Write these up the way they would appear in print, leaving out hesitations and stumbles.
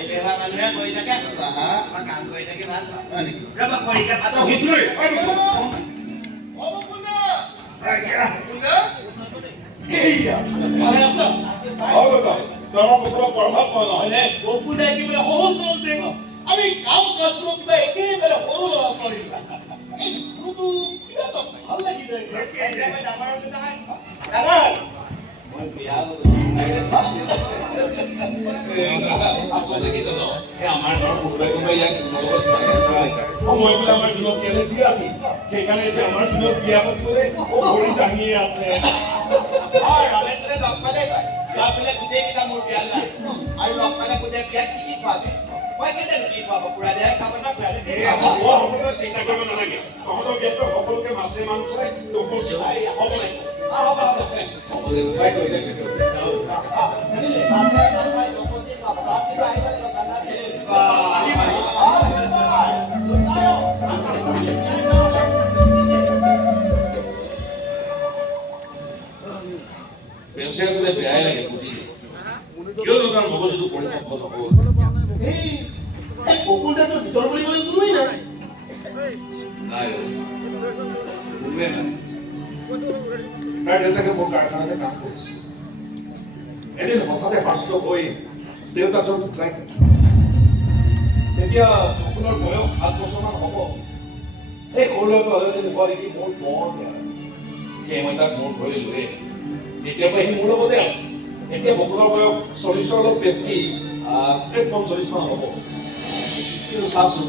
এলেহুৱা মানুহে কৰি থাকে মই কাম কৰি থাকি ভাল পাওঁ ৰবা খৰিকা পাত আমি কাম কাজ কিবা একেবাৰে সৰু ল'ৰা ছোৱালী ভাল লাগি যায় মই বিয়া আচলতে কি জানো আমাৰ ঘৰৰ কোনোবাই কোনোবাই ইয়াক মই বোলে আমাৰ দিনত কেলে বিয়া সেইকাৰণে এতিয়া আমাৰ দিনত বিয়া কৰি দাঙিয়ে আছে ৰমেশৰে লগ পালে লগ পালে গোটেইকেইটা মোৰ বিয়া যায় আৰু লগ পালে গোটেই বিয়াত কি কি খোৱাবে মই কেতিয়া কি খুৱাব পুৰা দেহ খাব না পুৰা দেহ সকলোৱে চিন্তা কৰিব নালাগে তহঁতৰ বিয়াততো সকলোকে মাছে মাংসই তোকো চিলাই হ'ব লাগিব বেছিয়াটোলে বেয়াই লাগে বুজি কিয় তাৰ মগজুটো পৰিপক্ক নহ'ল এই বকুলদাটো ভিতৰ বুলিবলৈ কোনোৱেই নাই নাই কোনোৱে নাই তাৰ দেউতাকে মোৰ কাৰখানাতে কাম কৰিছিল এদিন হঠাতে বাস্ত হৈ দেউতাকজন ঢুকাই থাকিল তেতিয়া বকুলৰ বয়স 7 বছৰমান হ'ব এই সৰু ল'ৰাটো হ'লে দেখুৱা দেখি মোৰ বৰ বেয়া সেই মই তাক মোৰ ঘৰলৈ লৈ আহিলোঁ তেতিয়াৰ পৰা সি মোৰ লগতে আছে এতিয়া বকুলৰ বয়স 40 অলপ বেছি 45 মান হ'ব কিন্তু চাচোন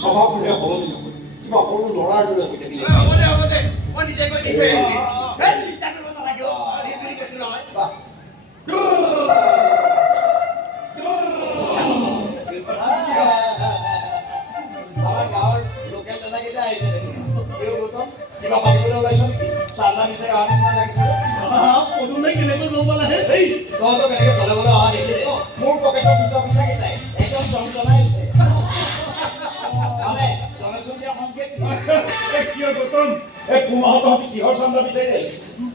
স্বভাৱটোহে সলনি নহয় কিবা সৰু ল'ৰাৰ দৰে হৈ থাকিলে মই নিজে গৈ দি থৈ আহিম চিন্তা কৰিব নালাগে বুলি কৈছিলো নহয় আমাৰ গাঁৱৰ লোকেল দাদাকেইটা আহিছে কিবা পাতিবলৈ ওলাইছ নেকি চান্দা বিচাৰি অহা নিচিনা লাগিছে পদুমে কেনেকৈ গম পালাহে তহঁতক এনেকৈ তলে বলে অহা দেখিলে মোৰ পকেটৰ দুটা পইচা কেইটাই একদম জমজমাই আছে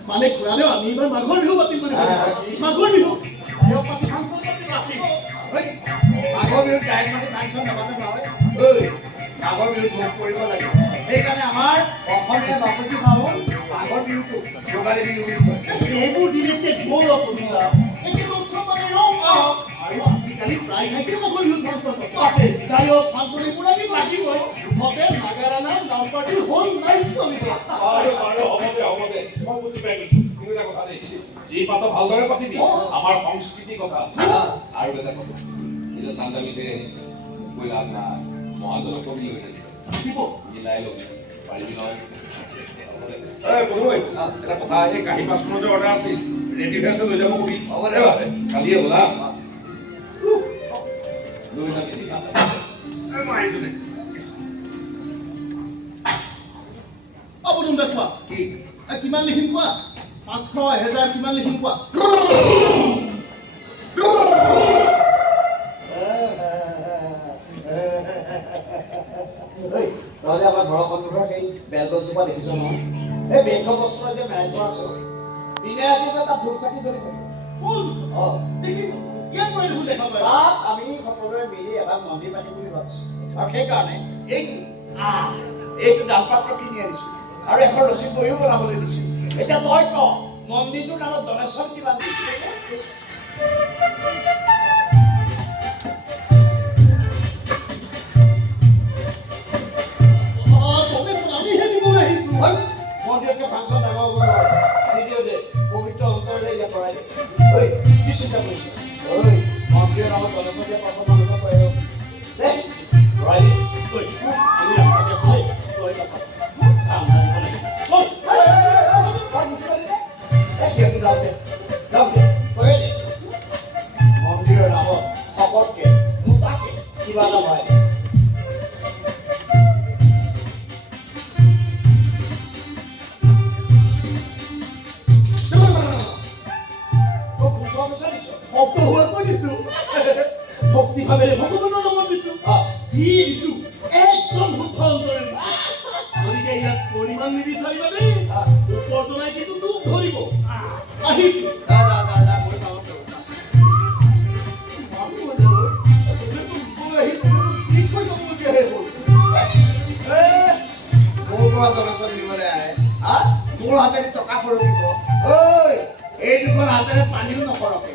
মানে খুৰালেও আমি এইবাৰ মাঘৰ বিহু পাতিম বুলি মাঘৰ বিহু পাতি মাঘৰ বিহুত টাইমখন নাপাতে নহয় মাঘৰ বিহুত ভোগ কৰিব লাগে সেইকাৰণে আমাৰ অসমীয়া বাপতি সাহোন মাঘৰ বিহুটো ভোগালী বিহু বুলি কয় এইবোৰ দিনতে গ'ল অসুবিধা আৰু আজিকালি প্ৰায় খাইছে মাঘৰ বিহুত পাতে যাই হওক ফাংচনিবোৰ আমি পাতিব মুঠতে নাগাৰানা নাম পাতি হ'ল নাই চলিব হ'ব দে মই বুজি পাই গৈছো কিন্তু এটা কথা দেই যি পাতো ভালদৰে পাতিবি আমাৰ সংস্কৃতিৰ কথা আছে আৰু এটা কথা এতিয়া চান্দা বিচাৰি আহিছে কৈ লাভ নাই মহাজনক কবি লৈ আহিছে মিলাই ল'বি পাৰিবি নহয় এটা কথা এই কাঁহী পাঁচখনৰ যে অৰ্ডাৰ আছিল ৰেডি হৈ আছে লৈ যাব কবি কালিয়ে হ'ল লৈ যাবি মই আহিছো দে অবদুম দেখুৱা কি কিমান লিখিম কোৱা 500 1000 কিমান লিখিম কোৱা তহঁতে আমাৰ ঘৰৰ সন্মুখৰ সেই বেলগছজোপা দেখিছ নহয় এই বেংক বস্তু যে মেৰাই থোৱা আছে দিনে ৰাতি যে তাত ধূপ চাকি জ্বলি থাকে দেখিছো ইয়াত মই দেখোন দেখা পাই তাত আমি সকলোৱে মিলি এবাৰ মন্দিৰ পাতিম বুলি ভাবিছো আৰু সেইকাৰণে এইটো দান পাত্ৰ কিনি আনিছো আৰু এখন ৰচিদ বহিও বনাবলৈ দিছো এতিয়া তই ক মন্দিৰটোৰ নামত ডনেশ্যন কিমান দিছে মন্দিৰকে ফাংচন ডাঙৰ হ'ব নোৱাৰে দ্বিতীয়তে পবিত্ৰ অন্তৰলৈ এতিয়া কৰাই কি চিন্তা কৰিছে মন্দিৰৰ নামত ডনেশ্যন দিয়া পাছত মানুহ কয় দেই কৰাই মন্দিৰৰ নামত শকতকে মোটাকে কিবা এটা হয় ভক্তিভাৱেৰে ভগৱানৰ নামত দিছো যি দিছো একদম শুদ্ধ অন্তৰে গতিকে ইয়াত পৰিমাণ নিবিচাৰিবা দেই উপাৰ্জনাই কিন্তু তোক ধৰিব আহিছো গছৰ হাতেৰে পানীও নকৰকে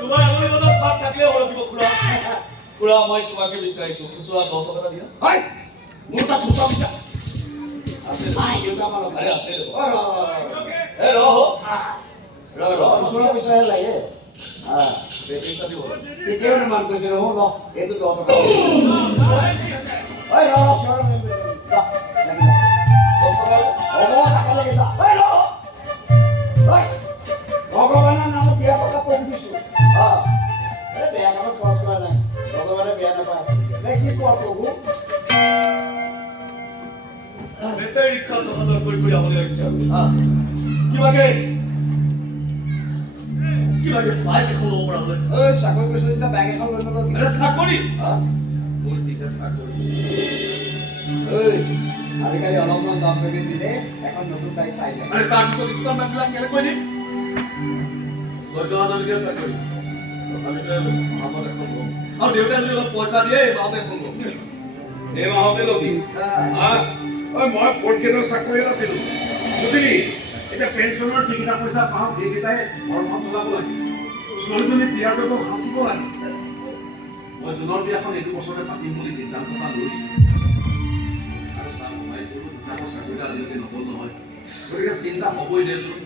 তোমাৰ আঙুলি বজাত ভাত থাকিলে হ'ব লাগিব খুৰা খুৰা মই তোমাকে বিচাৰিছো খুচুৰা 10 টকা দিয়া হয় মোৰ তাত দুটা পইচা আছে আই দেউতা মালক আৰে আছে ৰে অ এ ৰ খুচুৰা পইচাহে লাগে বেটিং সাথী বল কেতিয়াও মান কৈছে ন ন এইটো 10 টকা ঐ ৰ সৰ লাগি 10 টাকা হ'ব টাকা লাগে যা ঐ ৰ ঐ ভগৱানৰ নামত দিয়া কথা কৈ দিছো বেয়া কামত খৰচ কৰা নাই ভগৱানে বেয়া নাপায় কি কোৱা প্ৰভু বেটাৰী ৰিক্সা 1000 কৰি আমলি লাগিছে কিবাকে বাইক এখন ল'ব পৰা হ'লে ঐ চাকৰি কৰিছো যেতিয়া বেগ এখন লৈ ল'লো আৰে চাকৰি মোৰ চিকাৰ চাকৰি ঐ আজিকালি অলপমান দাম বেগি দিলে এখন নতুন বাইক পাই যায় আরে তাৰ পিছত ইনষ্টলমেণ্ট বিলাক কেনে কৈ দিম 14000 টকা চাকৰি আমি আমাক এখন ল'ম আৰু দেউতাই যদি অলপ পইচা দিয়ে মাহতে এখন ল'ম এই মাহতে ল'বি মই ফোর্থ গ্ৰেডৰ চাকৰি আছিলো বুজিলি এতিয়া পেঞ্চনৰ যিকেইটা পইচা পাওঁ সেইকেইটাই ঘৰখন চলাব লাগে ছোৱালীজনী বিয়াৰ বাবে সাঁচিব লাগে মই জুনৰ বিয়াখন এইটো বছৰতে পাতিম বুলি সিদ্ধান্ত এটা লৈছো আৰু চাহ মই এইটো হিচাপৰ চাকৰিটা আজিলৈকে নহ'ল নহয় গতিকে চিন্তা হ'বই দেচোন